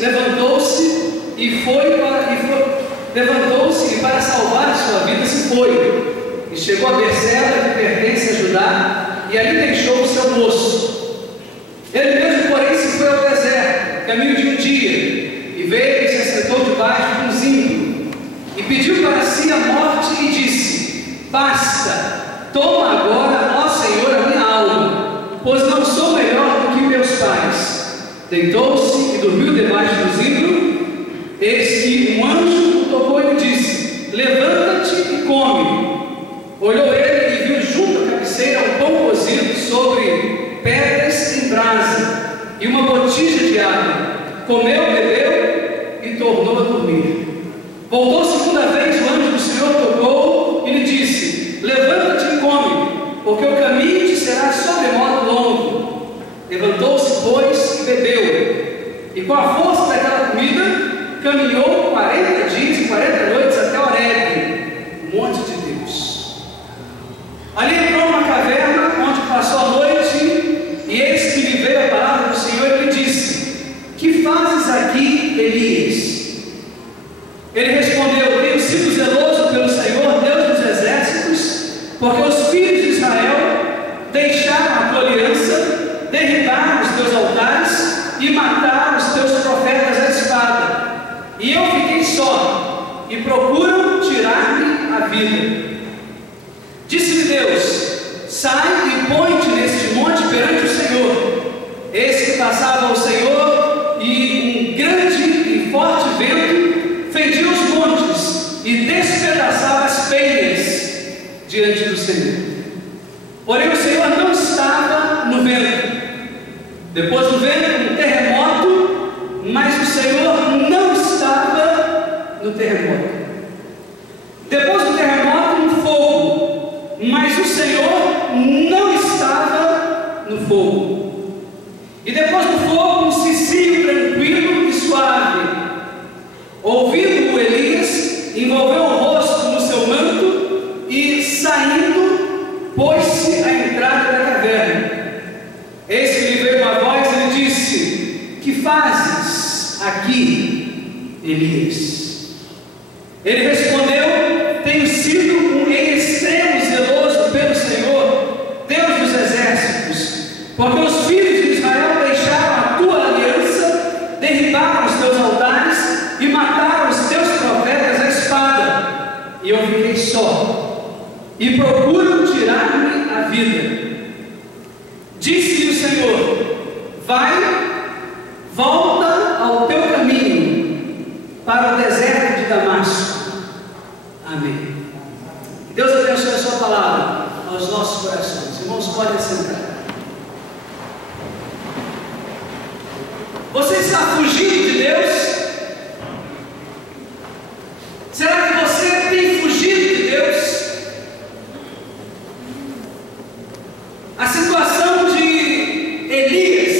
levantou-se e para salvar a sua vida se foi, e chegou a Berseba, que pertence a Judá, e ali deixou o seu moço. Ele mesmo, porém, se foi ao deserto, caminho de um dia, e veio e se assentou debaixo de um zimbro, e pediu para si a morte e disse: basta, toma agora, ó Senhor, a minha alma, pois não sou melhor do que meus pais. Deitou-se e dormiu debaixo do zimbro. Eis que um anjo o tocou e lhe disse: levanta-te e come. Olhou ele e viu junto à cabeceira um pão cozido sobre pedras em brasa e uma botija de água. Comeu, bebeu e tornou a dormir. Voltou segunda vez, o anjo do Senhor tocou e lhe disse: levanta-te e come, porque o caminho te será sobremodo longo. Levantou-se, pois, e bebeu, e com a força daquela comida caminhou 40 dias e 40 noites até Horebe, o monte de Deus. Ali entrou numa caverna, onde passou a noite, e eis que lhe veio a palavra do Senhor e lhe disse: que fazes aqui, Elias? Ele respondeu: tenho sido zeloso pelo Senhor, Deus dos exércitos, porque os filhos de Israel deixaram a tua aliança, derribaram os teus altares e mataram os teus profetas à espada. E eu fiquei só, e procuram tirar-me a vida. Disse-lhe Deus: sai e põe-te neste monte perante o Senhor. Eis que passava o Senhor, e um grande e forte vento fendia os montes e despedaçava as penhas diante do Senhor. Porém o Senhor não estava no vento. Depois do vento, um terremoto, mas o Senhor não estava no terremoto. Depois do terremoto, um fogo, mas o Senhor não estava no fogo. E depois do fogo, um cicio tranquilo e suave. Ouvindo-o, Elias envolveu o rosto no seu manto e, saindo, pôs-se à entrada da caverna. Eis que lhe veio uma voz e lhe disse: que fazes aqui, Elias? Ele respondeu: tenho sido em extremo zeloso pelo Senhor, Deus dos exércitos, porque os filhos de Israel deixaram a tua aliança, derribaram os teus altares e mataram os teus profetas à espada. E eu fiquei só, e procuram tirar-me a vida. Disse-lhe o Senhor: vai, volta ao teu caminho para o deserto de Damasco. Amém. Deus abençoe a sua palavra aos nossos corações. Irmãos, podem sentar. Você está fugindo de Deus? Será que você tem fugido de Deus? A situação de Elias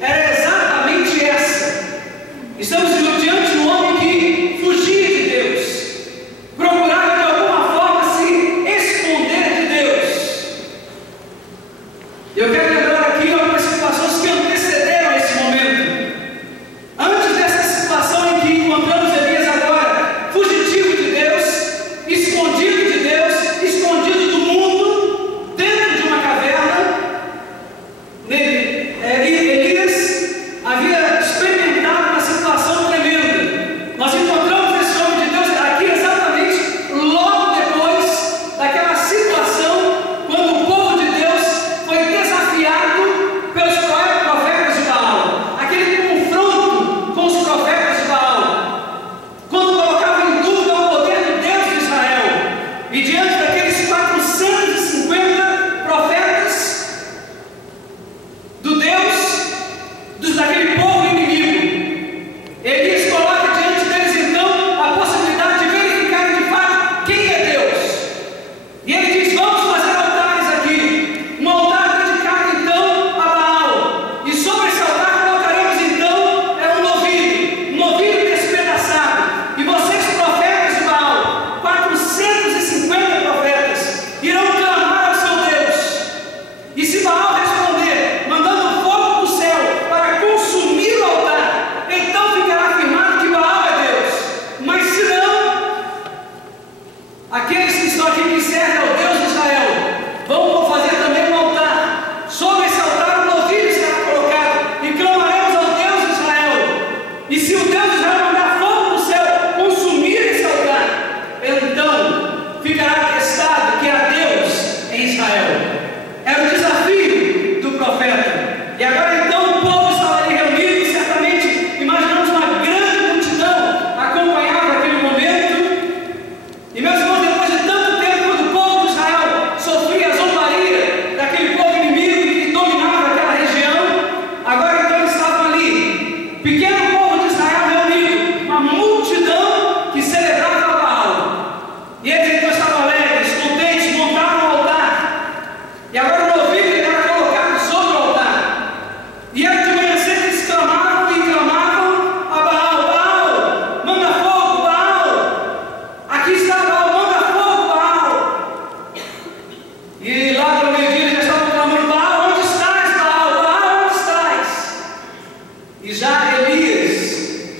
era exatamente essa. Estamos diante de um homem que fugia de Deus, procurava de alguma forma se esconder de Deus. Eu quero lembrar aqui algumas situações que antecederam esse momento.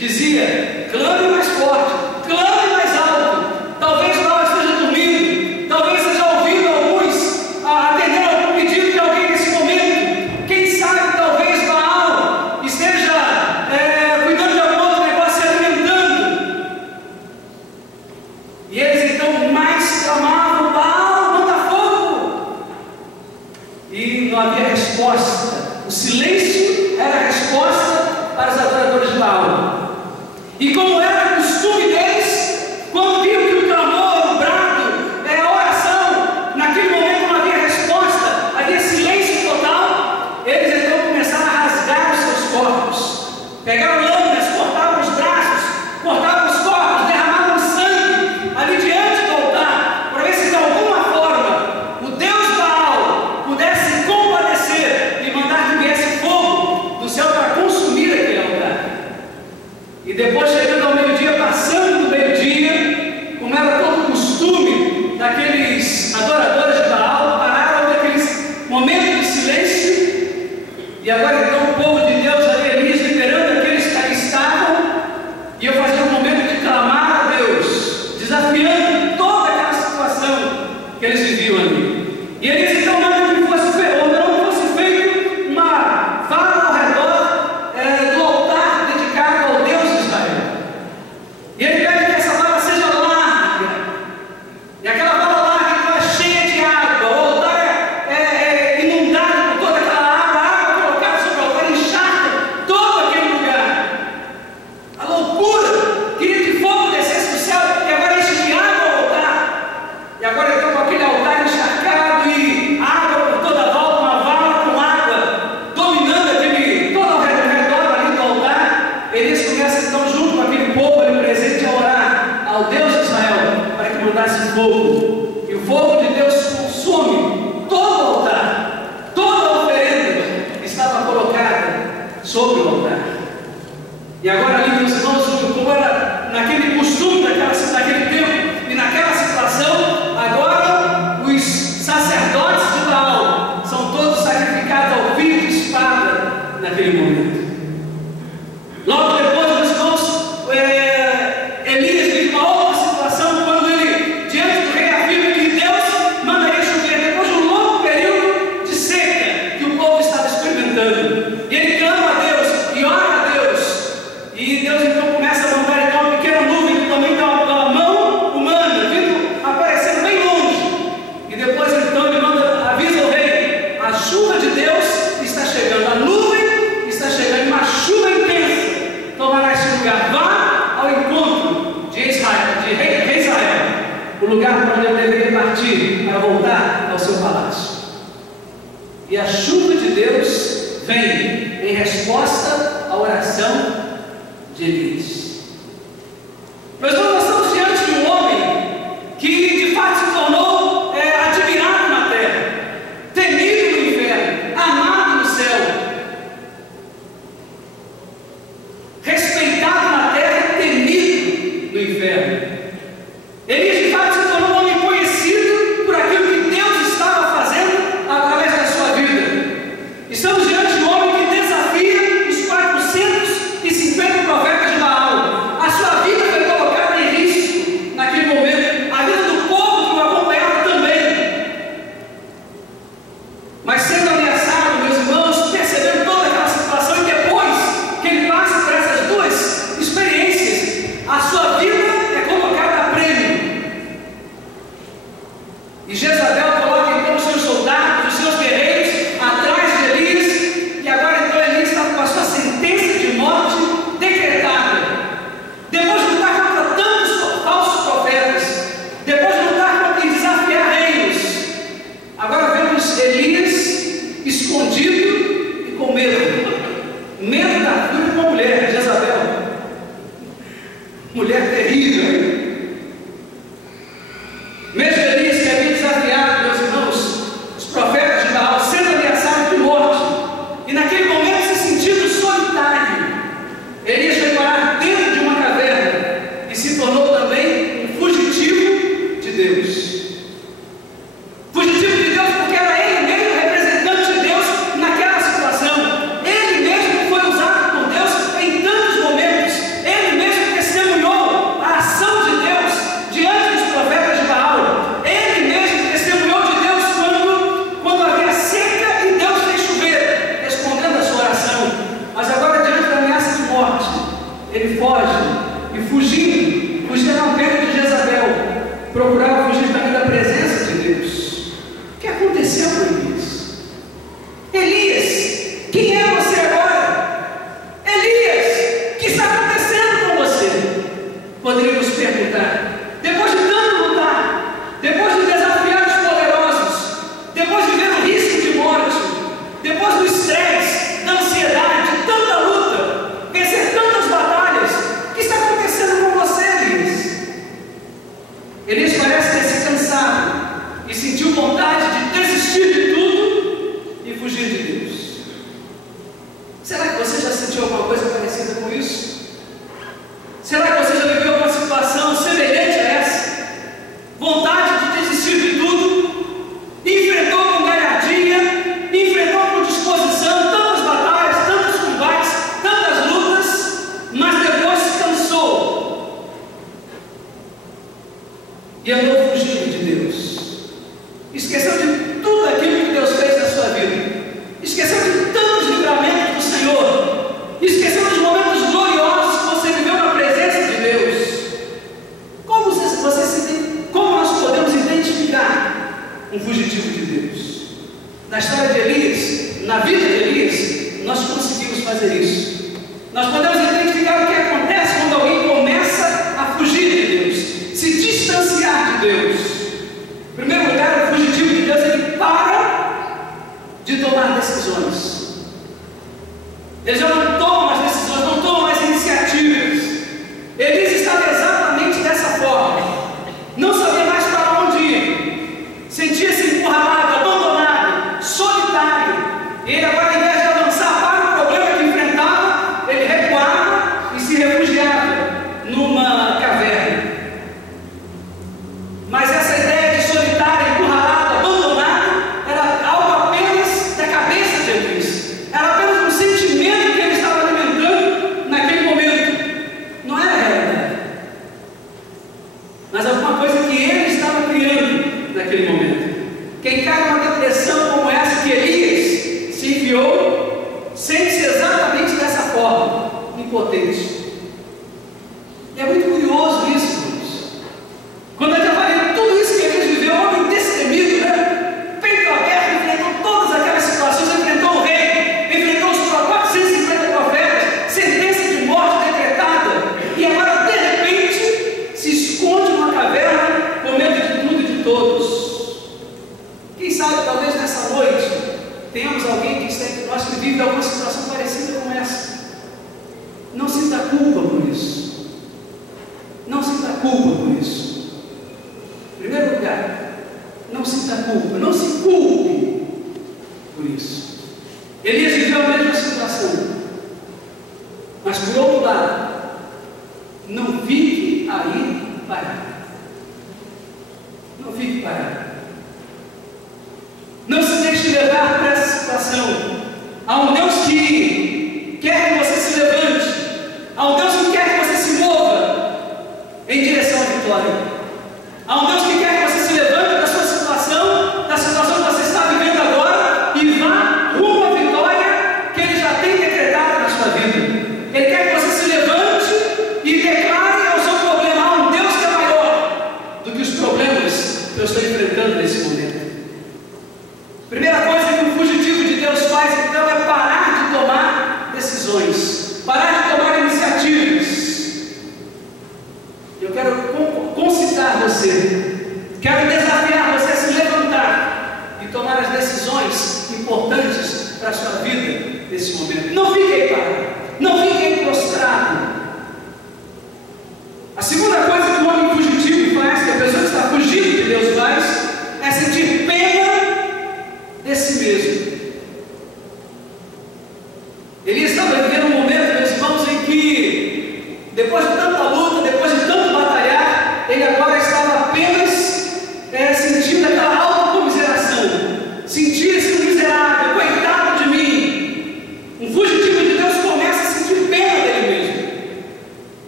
dizia: clame mais forte, clame mais alto. Talvez Baal esteja dormindo, talvez esteja ouvindo alguns, atendendo algum pedido de alguém nesse momento. Quem sabe, talvez Baal esteja cuidando de algum outro negócio, se alimentando. E eles então mais clamavam: Baal, manda fogo. E não havia resposta. O silêncio era a resposta para os adoradores de Baal. E como era o costume deles, quando viam que o clamor, o brado, a oração, naquele momento não havia resposta, havia silêncio total, eles então começaram a rasgar os seus corpos, pegaram lâminas, cortavam os braços, cortavam os corpos, derramavam sangue ali diante do altar, para ver se de alguma forma o Deus Baal pudesse compadecer e mandar que viesse fogo do céu para consumir aquele altar. E depois, chegando ao meio-dia, passando do meio-dia, como era todo o costume daqueles adoradores de Baal, pararam daqueles momentos de silêncio. E agora então o povo de Deus ali, Elias liberando aqueles que ali estavam, e eu fazia um momento de clamar a Deus, desafiando toda aquela situação que eles viviam ali. E Elias então manda que fosse feito uma vara ao redor do altar dedicado ao Deus de Israel. E ele pede que essa vara seja larga, e aquela vara larga então é cheia de água, o altar é inundado por toda aquela água, a água colocada sobre o altar encharca todo aquele lugar. A loucura, queria que fogo descesse do céu, e agora enche de água o altar. E agora então com aquele altar encharcado e água por toda a volta, uma vara com água dominando aquele, todo ao redor ali do altar, eles começam então junto com aquele povo ali presente a orar ao Deus de Israel para que mandasse fogo. E o fogo de Deus consome todo o altar, toda a oferenda que estava colocada sobre o altar. E agora ali, meus irmãos, como era naquele costume daquele tempo e naquela situação, agora os sacerdotes de Baal são todos sacrificados ao fio de espada naquele momento. Logo depois, meus irmãos, Elias vive uma outra situação, quando ele, diante do rei, afirma que Deus mandaria chover depois de um longo período de seca que o povo estava experimentando. E ele clama a Deus e ora a Deus. E Deus então começa a mandar então uma pequena nuvem que também dá uma mão humana, vindo aparecendo bem longe. E depois então ele avisa o rei: a chuva de Deus está chegando, a nuvem está chegando, uma chuva intensa tomará esse lugar. Vá ao encontro de Israel, de rei Israel, o lugar para onde ele deveria partir para voltar ao seu palácio. E a chuva de Deus vem em resposta à oração de Elias. Mas nós estamos diante de um homem que de fato se tornou admirado na terra, temido no inferno, amado no céu, respeitado na terra, temido no inferno. Elias de fato se tornou um homem conhecido por aquilo que Deus estava fazendo através da sua vida. Estamos diante de um homem que desafia os 450 profetas de Baal. ele foge, e fugindo, fugia na perna de Jezabel, procurava fugir também da presença de Deus. O que aconteceu com Elias? Elias, quem é você agora? Elias, o que está acontecendo com você? Poderíamos perguntar. Depois de tanto lutar, depois de desafiar os poderosos, depois de ver o risco de morte, depois do estresse, da ansiedade, de tanta luta, vencer tantas batalhas, o que está acontecendo com você, Elias? Elias parece ter se cansado e sentiu vontade de desistir de tudo e fugir de Deus. Será que você já sentiu alguma coisa parecida com isso? Será que você já viveu uma situação semelhante a essa? Vontade de desistir de tudo, enfrentou com galhardia, enfrentou com disposição tantas batalhas, tantos combates, tantas lutas, mas depois se cansou e andou fugindo de Deus. Esqueceu de tudo aquilo que Deus fez na sua vida. Esqueceu de tantos livramentos do Senhor. Esqueceu dos momentos gloriosos que você viveu na presença de Deus. Como nós podemos identificar um fugitivo de Deus? Na história de Elias, na vida de Elias, nós conseguimos fazer isso. Nós podemos identificar o que acontece quando alguém começa a fugir de Deus, se distanciar de Deus. Em primeiro lugar, o fugitivo de Deus, ele para de tomar decisões. Ele já não toma mais decisões, não toma mais iniciativas. Elias estava exatamente dessa forma. Não sabia mais para onde ir. Sentia-se encurralado, abandonado, solitário. E ele agora, ao invés de avançar para o problema que enfrentava, ele recuava e se refugiava numa caverna. Mas essa ideia de solitário, encurralado, abandonado, era algo apenas da cabeça de Elias. Era apenas um sentimento que ele estava alimentando naquele momento. Não era a realidade, mas alguma coisa que ele estava criando naquele momento. Quem cai numa depressão como essa que Elias se enfiou, sente-se exatamente dessa forma, impotente. E é muito curioso isso, irmãos. Quando eu já falei tudo isso que Elias viveu, um homem destemido, né? Peito aberto, enfrentou todas aquelas situações, enfrentou o rei, enfrentou os 450 profetas, sentença de morte decretada, e agora de repente se esconde numa caverna com medo de tudo e de todos. Quem sabe talvez nessa noite tenhamos alguém que está entre nós que vive alguma situação parecida com essa. Não sinta culpa por isso. Não sinta culpa por isso. Em primeiro lugar, não sinta culpa, não se culpe por isso. Elias viveu a mesma situação, mas por outro lado, não fique aí parado. Não fique parado. Não se deixe levar para essa situação. Há um Deus que quer que você se levante. Há um Deus que quer que você se mova em direção à vitória. Há um Deus que quer que você se levante da sua situação, da situação que você está vivendo agora, e vá rumo à vitória que Ele já tem decretado na sua vida. Ele quer que você se levante e declare ao seu problema: há um Deus que é maior do que os problemas que eu estou enfrentando nesse momento. Primeira coisa que o fugitivo de Deus faz, então, é parar de tomar decisões, parar de tomar iniciativas. Eu quero concitar você, quero desafiar você a se levantar e tomar as decisões importantes para a sua vida nesse momento. Não fique aí parado, não fique aí prostrado. A segunda coisa que o homem fugitivo faz, que a pessoa que está fugindo de Deus faz, é sentir pena de si mesmo. Ele estava vivendo um momento, meus irmãos, em que, depois de tanta luta, depois de tanto batalhar, ele agora estava apenas sentindo aquela autocomiseração. Sentia-se um miserável, coitado de mim. Um fugitivo de Deus começa a sentir pena dele mesmo.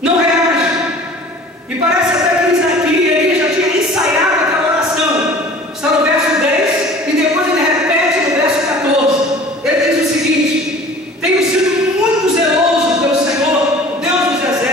Não reage. E parece até que ele já tinha ensaiado aquela oração. Está no verso 10 e depois ele repete no verso 14. Ele diz o seguinte: tenho sido muito zeloso pelo Senhor, Deus dos exércitos.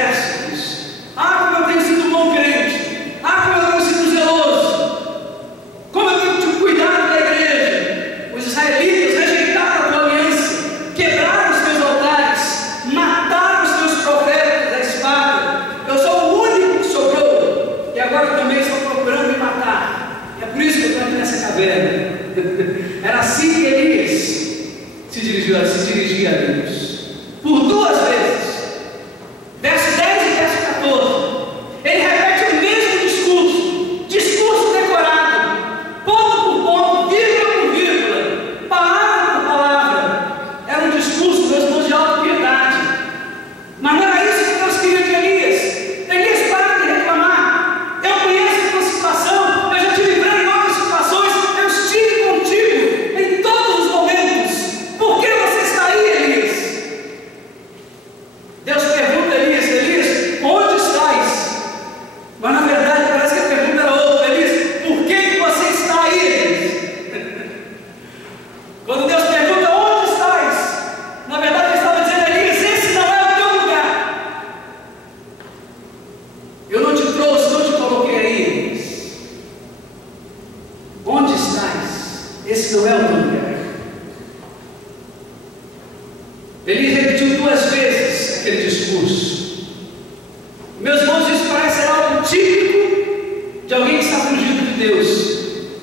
Deus,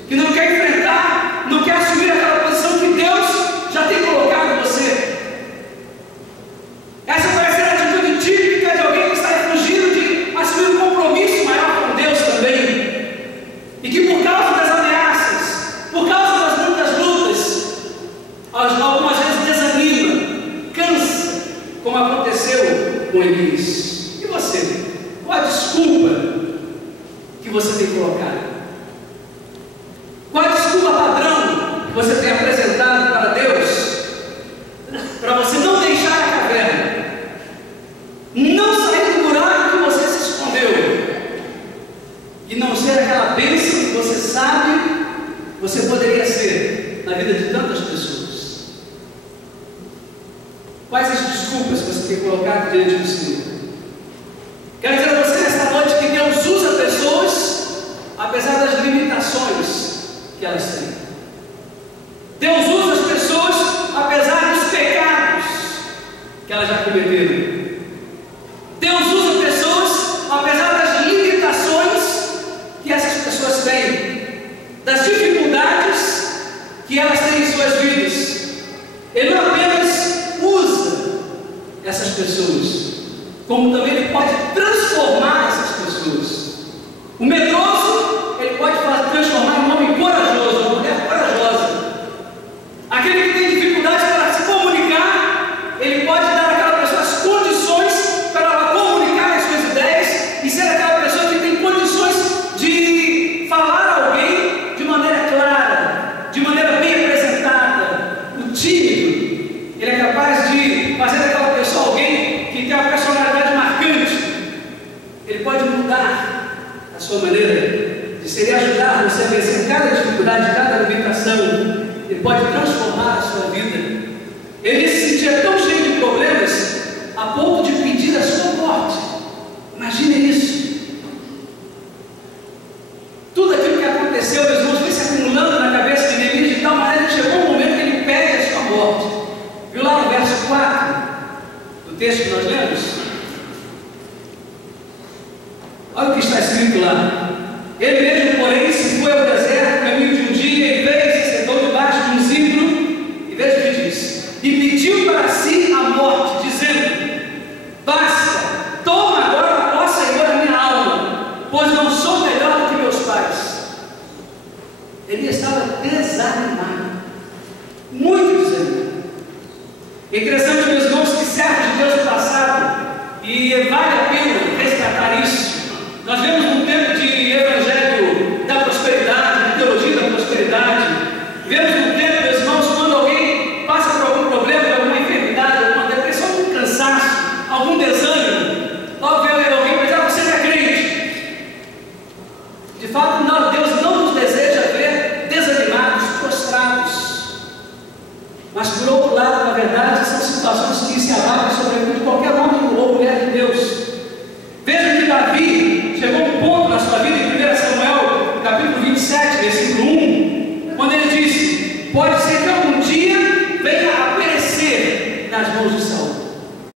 que não quer enfrentar, não quer assumir aquela posição que Deus já tem colocado em você. Essa parece ser a atitude típica de alguém que está fugindo de assumir um compromisso maior com Deus também, e que por causa das ameaças, por causa das muitas lutas, algumas vezes desanima, cansa, como aconteceu com Elias. E você? Qual a desculpa que você tem colocado? Qual a desculpa padrão que você tem apresentado para Deus, para você não deixar a caverna, não sair do buraco que você se escondeu, e não ser aquela bênção que você sabe você poderia ser na vida de tantas pessoas? Quais as desculpas que você tem colocado diante do Senhor? Quero dizer a você nesta noite que Deus usa pessoas apesar das limitações que elas têm. Deus usa as pessoas apesar dos pecados que elas já cometeram. Deus usa pessoas apesar das limitações que essas pessoas têm, das dificuldades que elas têm em suas vidas. Ele não apenas usa essas pessoas, como também Ele pode transformar essas pessoas. O medroso, Ele pode transformar um homem corajoso, uma mulher corajosa. Aquele que tem dificuldade para se comunicar, Ele pode dar àquela pessoa as condições para ela comunicar as suas ideias e ser aquela pessoa que tem condições de falar a alguém de maneira clara, de maneira bem apresentada. O tímido, ele é capaz de fazer daquela pessoa alguém que tem uma personalidade marcante. Ele pode mudar a sua maneira de ser e ajudar você a vencer cada dificuldade, cada limitação. Ele pode transformar a sua vida. Ele se sentia tão cheio de problemas a ponto de pedir a sua morte. Imagine isso. Tudo aquilo que aconteceu, meus irmãos, foi se acumulando na cabeça de Neemias de tal maneira que chegou um momento que ele pede a sua morte. Viu lá no verso 4 do texto que nós lemos? Olha o que está escrito lá. Ele mesmo, porém, se foi ao deserto, caminho de um dia, e veio e se sentou debaixo de um zimbro, e veja o que diz: e pediu para si a morte, dizendo: basta, toma agora, ó Senhor, a minha alma, pois não sou melhor do que meus pais. Ele estava desanimado, muito desanimado. Interessante, meus irmãos, que servos de Deus do passado, e vale a pena resgatar isso. Nós vemos